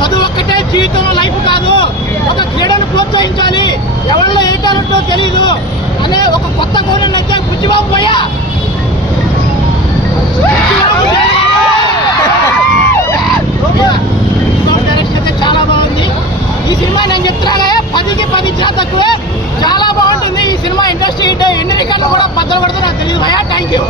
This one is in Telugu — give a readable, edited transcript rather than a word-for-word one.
చదువు ఒక్కటే జీవితంలో లైఫ్ కాదు, ఒక క్రీడను ప్రోత్సహించాలి, ఎవరిలో ఏ టాలెంటో తెలియదు అనే ఒక కొత్త కోణం అయితే బుచ్చిబాబు పోయా డైరెక్షన్ అయితే చాలా బాగుంది. ఈ సినిమా నేను చెప్తున్నా 10కి 10 ఇచ్చినా తక్కువే, చాలా బాగుంటుంది ఈ సినిమా. ఇండస్ట్రీ ఎన్ని రికార్డులు కూడా బద్దలు కొడుతుందో నాకు తెలియదు భయ్యా. Thank you.